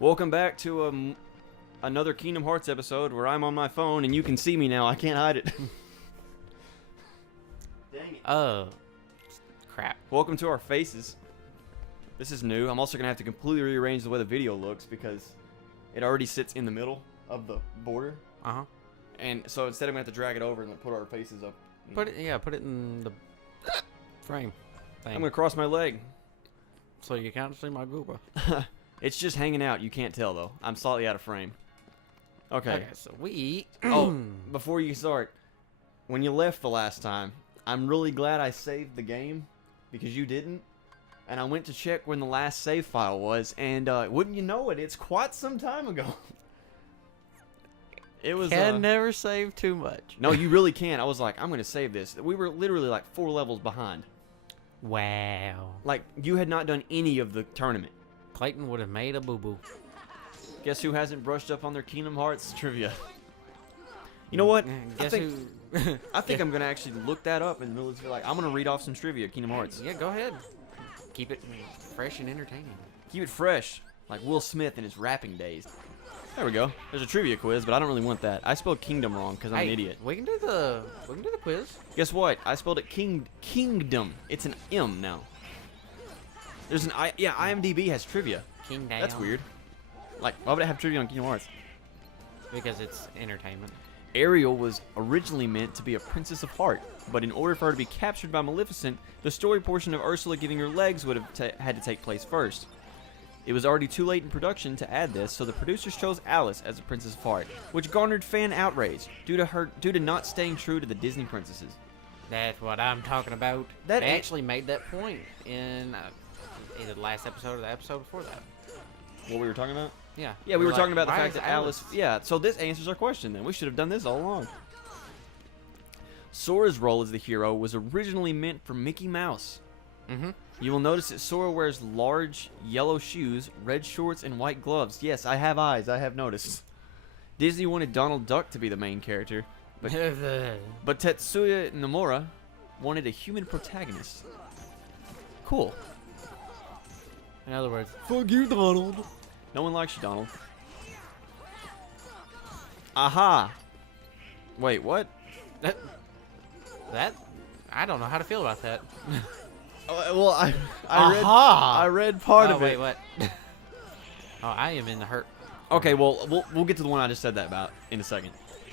Welcome back to another Kingdom Hearts episode where I'm on my phone and you can see me now. I can't hide it. Dang it. Oh, crap. Welcome to our faces. This is new. I'm also going to have to completely rearrange the way the video looks because it already sits in the middle of the border. Uh-huh. And so instead I'm going to have to drag it over and then put our faces up. Put it in the frame thing. I'm going to cross my leg. So you can't see my gooba. It's just hanging out. You can't tell, though. I'm slightly out of frame. Okay. So we... Oh, before you start, when you left the last time, I'm really glad I saved the game because you didn't. And I went to check when the last save file was, and wouldn't you know it, it's quite some time ago. It was... Can never save too much. No, you really can't. I was like, I'm going to save this. We were literally like 4 levels behind. Wow. Like, you had not done any of the tournament. Clayton would have made a boo-boo. Guess who hasn't brushed up on their Kingdom Hearts trivia? You know what? Guess I think I'm going to actually look that up and really feel like I'm going to read off some trivia at Kingdom Hearts. Yeah, go ahead. Keep it fresh and entertaining. Keep it fresh, like Will Smith in his rapping days. There we go. There's a trivia quiz, but I don't really want that. I spelled kingdom wrong because I'm an idiot. We can do the quiz. Guess what? I spelled it kingdom. It's an M now. There's an IMDb has trivia. Kingdom. That's weird. Like, why would it have trivia on Kingdom Hearts? Because it's entertainment. Ariel was originally meant to be a princess of heart, but in order for her to be captured by Maleficent, the story portion of Ursula giving her legs would have had to take place first. It was already too late in production to add this, so the producers chose Alice as a princess of heart, which garnered fan outrage due to not staying true to the Disney princesses. That's what I'm talking about. They actually made that point in either the last episode or the episode before that. What we were talking about? Yeah. Yeah, we were talking about the why fact is that Alice... Yeah, so this answers our question then. We should have done this all along. Sora's role as the hero was originally meant for Mickey Mouse. Mm-hmm. You will notice that Sora wears large yellow shoes, red shorts, and white gloves. Yes, I have eyes. I have noticed. Disney wanted Donald Duck to be the main character, but Tetsuya Nomura wanted a human protagonist. Cool. In other words, fuck you, Donald. No one likes you, Donald. Aha. Wait, what? That I don't know how to feel about that. Well, I read part of it. Wait, what? Oh, I am in the hurt. Okay, well, we'll get to the one I just said that about in a second.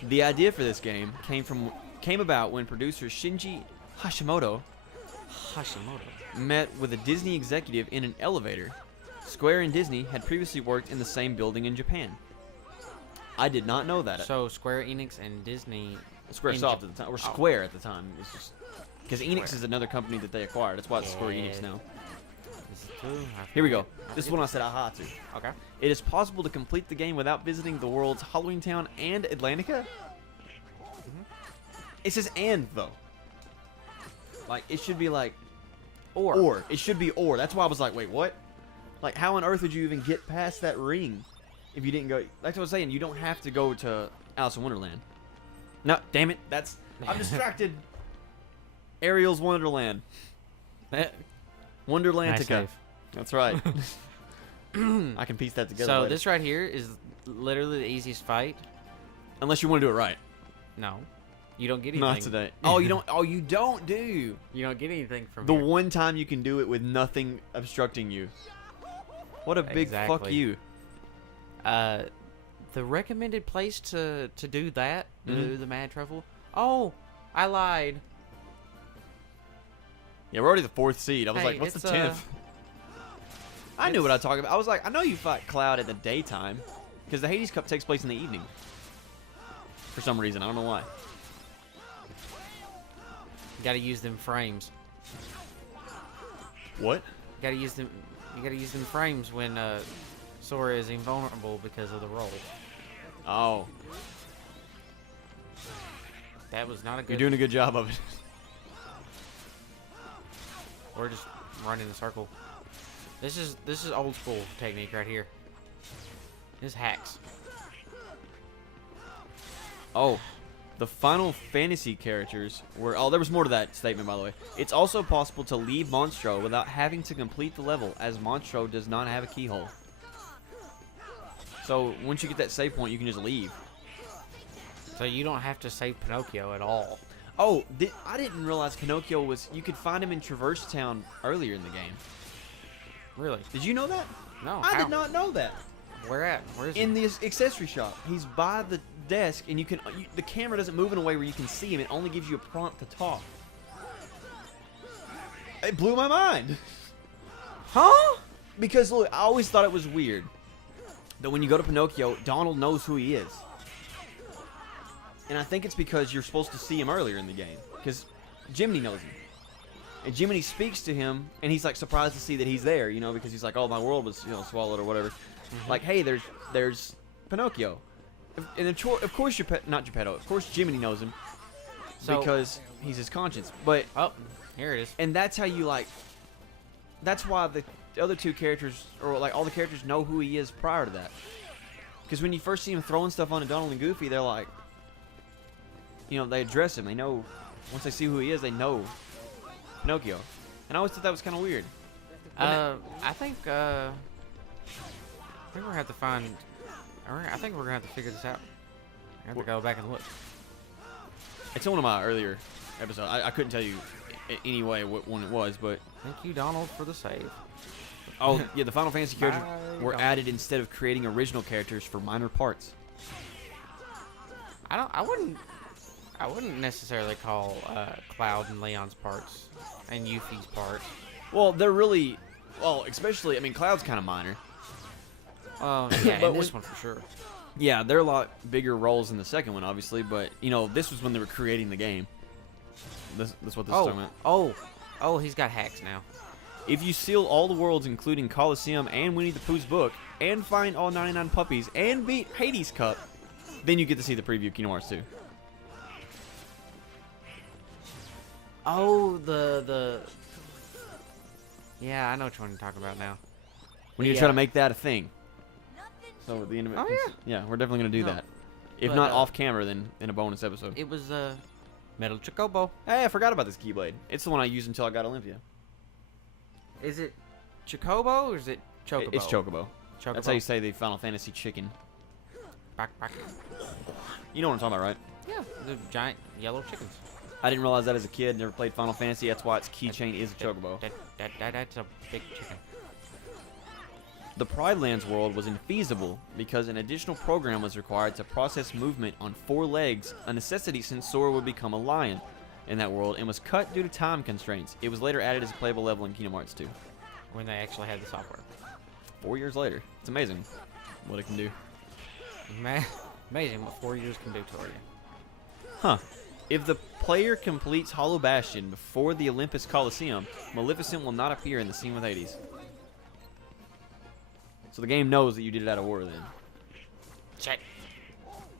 The idea for this game came about when producer Shinji Hashimoto met with a Disney executive in an elevator. Square and Disney had previously worked in the same building in Japan. I did not know that. So Square Enix and Disney... Squaresoft at the time, or Square at the time. It was just because Enix is another company that they acquired. That's why it's Square Enix now. Here we go. This is one I said aha to. Okay. It is possible to complete the game without visiting the world's Halloween Town and Atlantica. It says and though. Like it should be like or. It should be or. That's why I was like, wait, what? Like how on earth would you even get past that ring if you didn't go? Like I was saying, you don't have to go to Alice in Wonderland. No, damn it. I'm distracted. Ariel's Wonderland. Wonderlantica. Nice. That's right. I can piece that together. So later. this right here is literally the easiest fight. Unless you want to do it right. No. You don't get anything. Not today. Oh, you don't. Oh, you don't do. You don't get anything from the here. one time you can do it with nothing obstructing you. What a big fuck you. The recommended place to do that, do the Mad Truffle. Oh, I lied. Yeah, we're already the 4th seed. I was like, what's the 10th? I knew what I was talking about. I was like, I know you fight Cloud in the daytime because the Hades Cup takes place in the evening. For some reason, I don't know why. You gotta use them frames. What? You gotta use them. You gotta use them frames when Sora is invulnerable because of the roll. Oh. That was not a good... You're doing a good job of it. We're just running in a circle. This is old school technique right here. This is hacks. Oh. The Final Fantasy characters were... Oh, there was more to that statement, by the way. It's also possible to leave Monstro without having to complete the level, as Monstro does not have a keyhole. So once you get that save point, you can just leave. So you don't have to save Pinocchio at all. Oh, I didn't realize Pinocchio was... You could find him in Traverse Town earlier in the game. Really? Did you know that? No. I how? did not know that. Where at? Where is he? In the accessory shop. He's by the desk, and you can... the camera doesn't move in a way where you can see him. It only gives you a prompt to talk. It blew my mind. Huh? Because, look, I always thought it was weird that when you go to Pinocchio, Donald knows who he is. And I think it's because you're supposed to see him earlier in the game. Because Jiminy knows him. And Jiminy speaks to him, and he's, like, surprised to see that he's there, you know, because he's like, oh, my world was, you know, swallowed or whatever. Like, hey, there's Pinocchio. And of course, not Geppetto, of course Jiminy knows him. Because he's his conscience. But... Oh, here it is. And that's how you, like... That's why the other two characters, or, like, all the characters know who he is prior to that. Because when you first see him throwing stuff onto Donald and Goofy, they're like... You know, they address him. They know... Once they see who he is, they know Pinocchio. And I always thought that was kind of weird. I think we're gonna have to find... I think we're gonna have to figure this out. I have to go back and look. It's one of my earlier episodes. I couldn't tell you anyway what one it was, but... Thank you, Donald, for the save. Oh, yeah, the Final Fantasy characters Bye, were Donald. added instead of creating original characters for minor parts. I wouldn't necessarily call Cloud and Leon's parts and Yuffie's parts. Well, they're really... Well, especially... I mean, Cloud's kind of minor. Yeah, But in this one for sure. Yeah, they're a lot bigger roles in the second one, obviously, but, you know, this was when they were creating the game. That's what this is talking about. Oh, he's got hacks now. If you seal all the worlds, including Colosseum and Winnie the Pooh's book, and find all 99 puppies, and beat Hades' Cup, then you get to see the preview of Kingdom Hearts 2. Oh, the... Yeah, I know which one you're talking about now. When you try to make that a thing. So at the end of it, Oh, yeah. we're definitely going to do No. that. If But, not off camera, then in a bonus episode. It was Metal Chocobo. Hey, I forgot about this Keyblade. It's the one I used until I got Olympia. Is it Chocobo or is it Chocobo? It's Chocobo. Chocobo. That's how you say the Final Fantasy chicken. Back. You know what I'm talking about, right? Yeah, the giant yellow chickens. I didn't realize that as a kid. Never played Final Fantasy. That's why its keychain is a Chocobo. That's a big chicken. The Pride Lands world was infeasible because an additional program was required to process movement on 4 legs, a necessity since Sora would become a lion in that world, and was cut due to time constraints. It was later added as a playable level in Kingdom Hearts 2. When they actually had the software. 4 years later. It's amazing what it can do. Amazing what 4 years can do to you. Huh. If the player completes Hollow Bastion before the Olympus Coliseum, Maleficent will not appear in the scene with Hades. So the game knows that you did it out of order then. Check.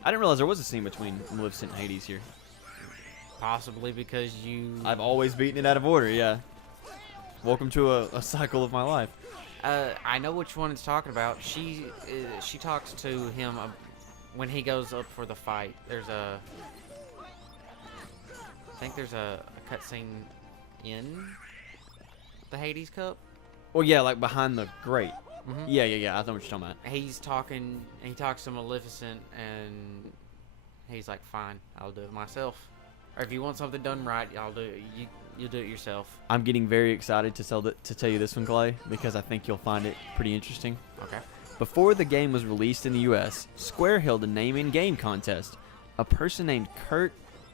I didn't realize there was a scene between Maleficent and Hades here. Possibly because you... I've always beaten it out of order, yeah. Welcome to a cycle of my life. I know which one it's talking about. She talks to him when he goes up for the fight. I think there's a cutscene in the Hades Cup. Well, yeah, like behind the grate. Mhm. Yeah. I know what you're talking about. He talks to Maleficent, and he's like, "Fine, I'll do it myself." Or if you want something done right, I'll do it. You do it yourself. I'm getting very excited to tell you this one, Clay, because I think you'll find it pretty interesting. Okay. Before the game was released in the U.S., Square held a name-in-game contest. A person named Kurt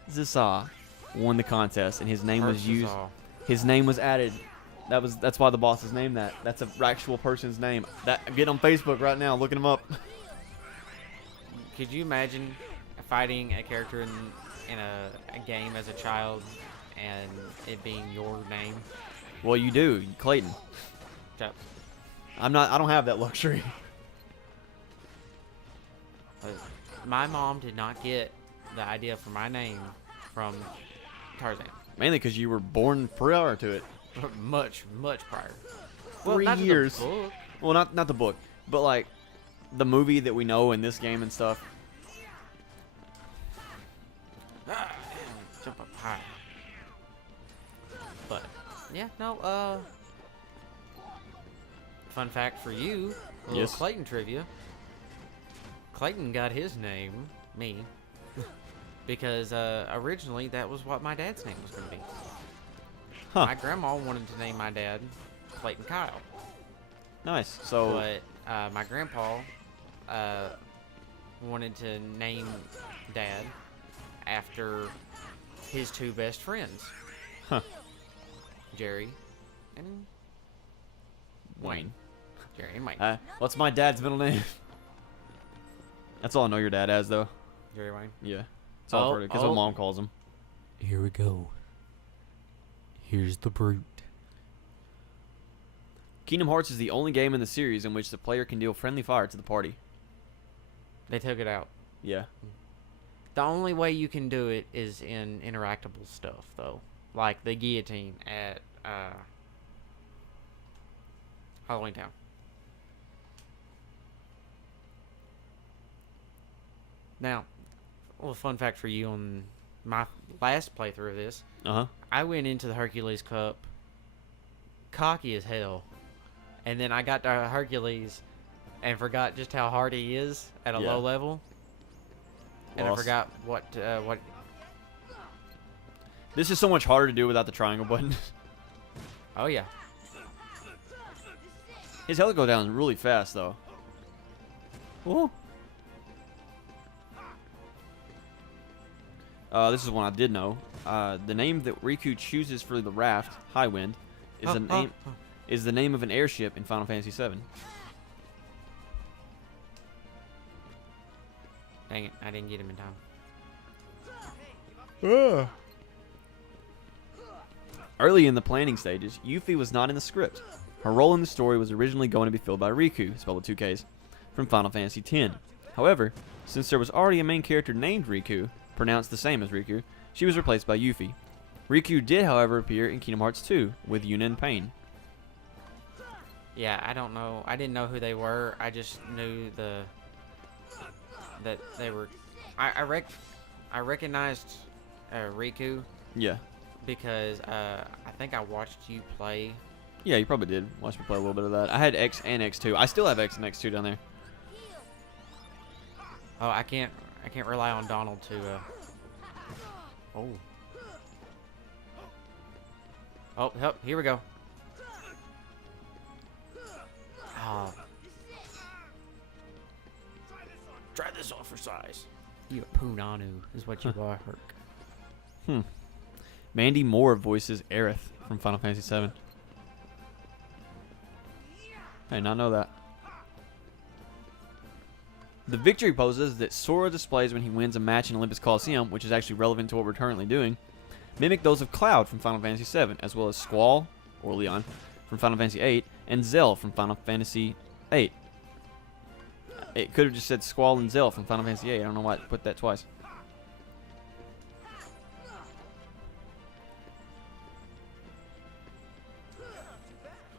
Zisa won the contest, and his name was used. His name was added. That's why the boss is named that. That's an actual person's name. Get on Facebook right now, looking him up. Could you imagine fighting a character in a game as a child and it being your name? Well, you do, Clayton. Yep. I don't have that luxury. My mom did not get the idea for my name from Tarzan. Mainly because you were born prior to it. Much prior. 3 not to the years. book. Well, not the book, but like the movie that we know in this game and stuff. Jump up high. But yeah, no. Fun fact for you, a little Yes. Clayton trivia. Clayton got his name, me, because originally that was what my dad's name was going to be. Huh. My grandma wanted to name my dad Clayton Kyle. Nice. So. But my grandpa wanted to name Dad after his two best friends, Huh. Jerry and Wayne. Jerry and Wayne. What's my dad's middle name? That's all I know your dad has, though. Jerry Wayne. Yeah. That's all I've heard because my mom calls him. Here we go. Here's the brute. Kingdom Hearts is the only game in the series in which the player can deal friendly fire to the party. They took it out. Yeah. The only way you can do it is in interactable stuff, though. Like the guillotine at Halloween Town. Now, a little fun fact for you on my last playthrough of this. Uh-huh. I went into the Hercules Cup cocky as hell. And then I got to Hercules and forgot just how hard he is at a low level. And I forgot what. This is so much harder to do without the triangle button. Oh, yeah. His health goes down really fast, though. Ooh. This is one I did know. The name that Riku chooses for the raft, Highwind, is the name of an airship in Final Fantasy VII. Dang it, I didn't get him in time. Early in the planning stages, Yuffie was not in the script. Her role in the story was originally going to be filled by Riku, spelled with 2 Ks, from Final Fantasy X. However, since there was already a main character named Riku, pronounced the same as Riku, she was replaced by Yuffie. Riku did, however, appear in Kingdom Hearts 2 with Yuna and Pain. Yeah, I don't know. I didn't know who they were. I just knew that they were. I recognized Riku. Yeah. Because I think I watched you play. Yeah, you probably did. Watch me play a little bit of that. I had X and X2. I still have X and X2 down there. Oh, I can't rely on Donald to. Oh. Oh, here we go. Oh. Try this on for size. You a Punanu is what you are, Herc. Mandy Moore voices Aerith from Final Fantasy VII. I did not know that. The victory poses that Sora displays when he wins a match in Olympus Coliseum, which is actually relevant to what we're currently doing, mimic those of Cloud from Final Fantasy VII, as well as Squall, or Leon, from Final Fantasy VIII, and Zell from Final Fantasy VIII. It could have just said Squall and Zell from Final Fantasy VIII. I don't know why it put that twice.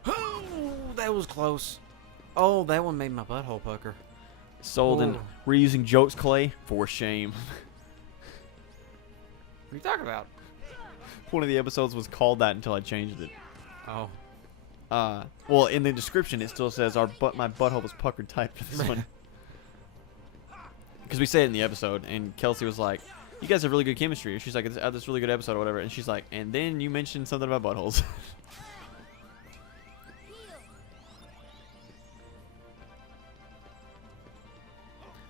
Oh, that was close. Oh, that one made my butthole pucker. Sold and reusing jokes, Clay, for shame. What are you talking about? One of the episodes was called that until I changed it. Oh. Well, in the description, it still says my butthole was puckered tight for this one. Because we say it in the episode, and Kelsey was like, "You guys have really good chemistry." She's like, "This really good episode or whatever," and she's like, "And then you mentioned something about buttholes."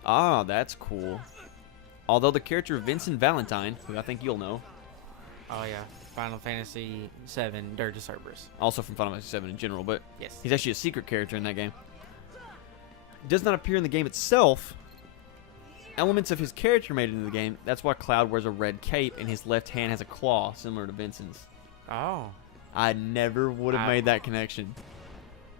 Ah, that's cool. Although the character Vincent Valentine, who I think you'll know. Oh, yeah. Final Fantasy VII, Dirge of Cerberus. Also from Final Fantasy VII in general, but yes, he's actually a secret character in that game. Does not appear in the game itself. Elements of his character made it into the game. That's why Cloud wears a red cape and his left hand has a claw, similar to Vincent's. Oh. I never would have made that connection.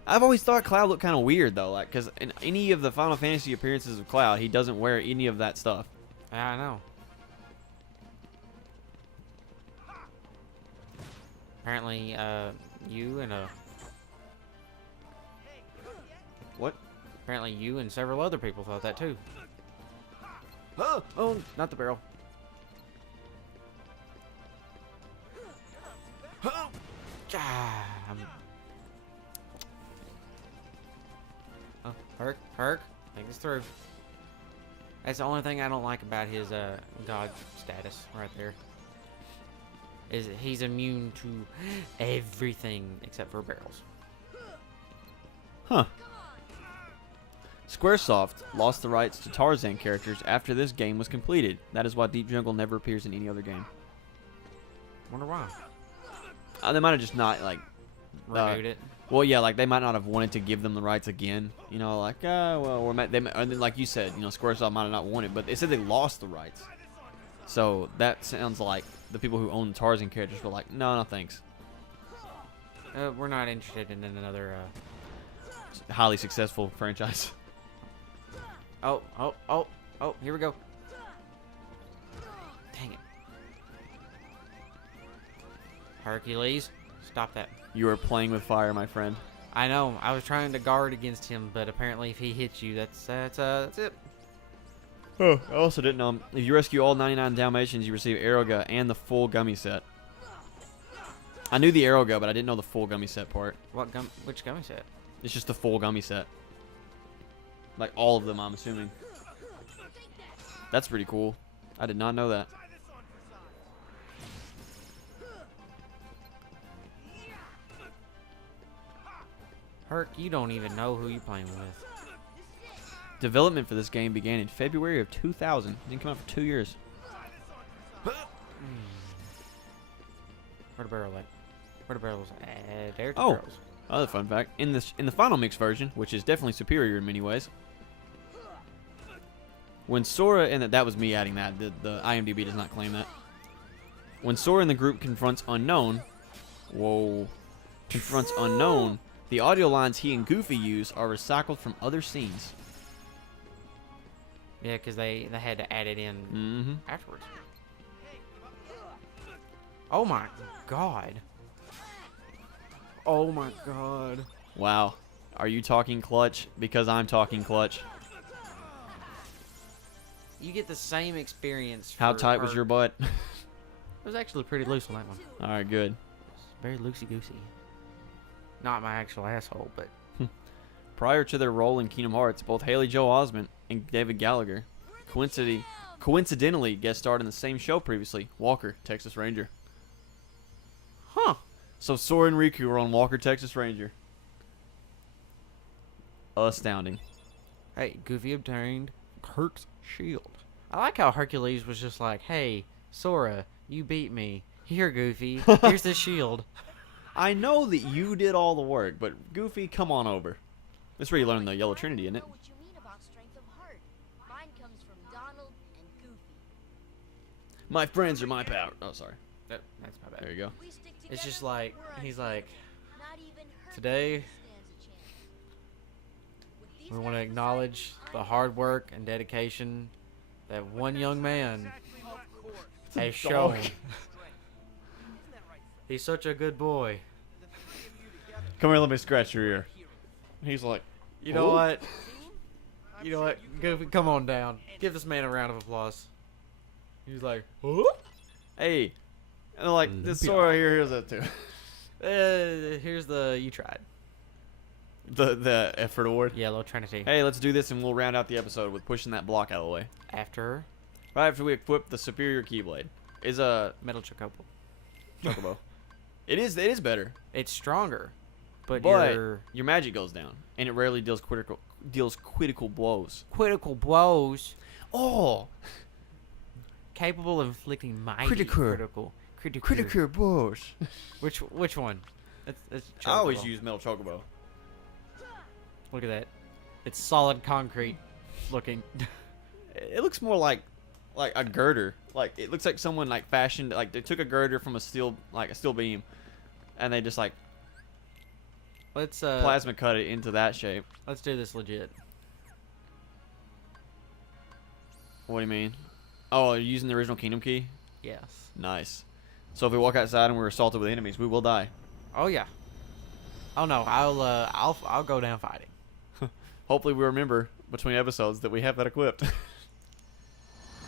I've always thought Cloud looked kind of weird, though, like, because in any of the Final Fantasy appearances of Cloud, he doesn't wear any of that stuff. Yeah, I know. Apparently, you and What? Apparently, you and several other people thought that too. Oh, not the barrel. Oh, Herc, think this through. That's the only thing I don't like about his god status right there. Is that he's immune to everything except for barrels. Huh. Squaresoft lost the rights to Tarzan characters after this game was completed. That is why Deep Jungle never appears in any other game. Wonder why. They might have just not, like... Renewed it. Well, yeah, like, they might not have wanted to give them the rights again. You know, like, well, and then, like you said, you know, Squaresoft might have not wanted, but they said they lost the rights. So, that sounds like the people who own the Tarzan characters were like, no, thanks. We're not interested in another... Highly successful franchise. Oh, here we go. Dang it. Hercules, stop that. You are playing with fire, my friend. I know, I was trying to guard against him, but apparently if he hits you, that's it. Oh, I also didn't know. If you rescue all 99 Dalmatians, you receive Aeroga and the full gummy set. I knew the Aeroga, but I didn't know the full gummy set part. Which gummy set? It's just the full gummy set. Like all of them, I'm assuming. That's pretty cool. I did not know that. Herc, you don't even know who you're playing with. Development for this game began in February of 2000. It didn't come out for 2 years. Where the barrel at? Where the barrels at? There's the Oh, barrels. other fun fact. In the final mix version, which is definitely superior in many ways, when Sora, and that was me adding that, the IMDb does not claim that. When Sora and the group confronts Unknown, the audio lines he and Goofy use are recycled from other scenes. Yeah, because they had to add it in afterwards. Oh my god. Oh my god. Wow. Are you talking clutch? Because I'm talking clutch. You get the same experience. How tight was your butt? It was actually pretty loose on that one. Alright, good. Very loosey-goosey. Not my actual asshole, but... Prior to their role in Kingdom Hearts, both Haley Joel Osment and David Gallagher coincidentally guest starred in the same show previously, Walker, Texas Ranger. Huh. So Sora and Riku were on Walker, Texas Ranger. Astounding. Hey, Goofy obtained Herc's shield. I like how Hercules was just like, hey, Sora, you beat me. Here, Goofy, here's the shield. I know that you did all the work, but Goofy, come on over. That's where you learn the Yellow Trinity, isn't it? I don't know what you mean about strength of heart. Mine comes from Donald and Goofy. My friends are my power. Oh, sorry. That's my bad. There you go. We stick It's together, just like, we're he's unstoppable. like, Not even today, Hercules stands a chance. With these we want to guys acknowledge beside the me, hard work and dedication that one young man a has dog. shown. He's such a good boy. Come here, let me scratch your ear. He's like, You know "Ooh." what? You know what? Goofy, come on down. Give this man a round of applause. He's like, huh? Hey. And they're like, this Sora here, here's that too. Here's the you tried. The effort award. Yellow Trinity. Hey, let's do this and we'll round out the episode with pushing that block out of the way. After Right after we equip the superior Keyblade. Is a Metal Chocobo. Chocobo. It is better. It's stronger, but But your your magic goes down. And it rarely deals critical blows. critical blows Oh! capable of inflicting mighty Critical blows. Which one? It's I always Chocobo. use metal chocobo. Look at that. It's solid concrete looking. It looks more like a girder. Like it looks like someone like fashioned like they took a girder from a steel beam, and they just like Let's plasma cut it into that shape. let's do this legit. What do you mean? Oh, you're using the original Kingdom Key? Yes. Nice. So if we walk outside and we're assaulted with enemies, we will die. Oh yeah. Oh no, I'll go down fighting. Hopefully we remember between episodes that we have that equipped.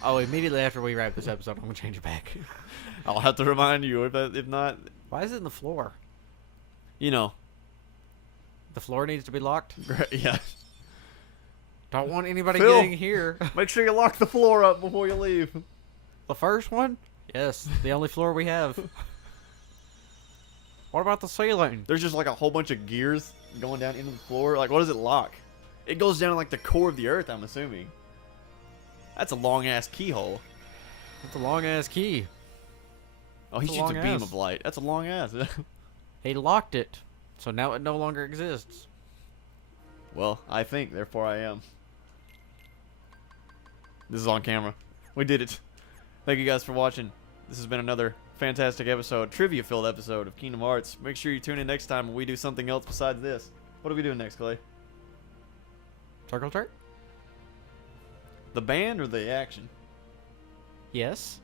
Oh, immediately after we wrap this episode, I'm gonna change it back. I'll have to remind you. If not, Why is it in the floor? you know. The floor needs to be locked. Yeah. Don't want anybody Phil. getting here. Make sure you lock the floor up before you leave. The first one? Yes, the only floor we have. What about the ceiling? There's just like a whole bunch of gears going down into the floor. Like, what does it lock? It goes down to like the core of the earth, I'm assuming. That's a long-ass keyhole. That's a long-ass key. Oh, he That's a shoots a long beam ass. of light. That's a long ass. He locked it, so now it no longer exists. Well, I think, therefore I am. This is on camera. We did it. Thank you guys for watching. This has been another fantastic episode, trivia-filled episode of Kingdom Hearts. Make sure you tune in next time when we do something else besides this. What are we doing next, Clay? Circle jerk? The band or the action? Yes.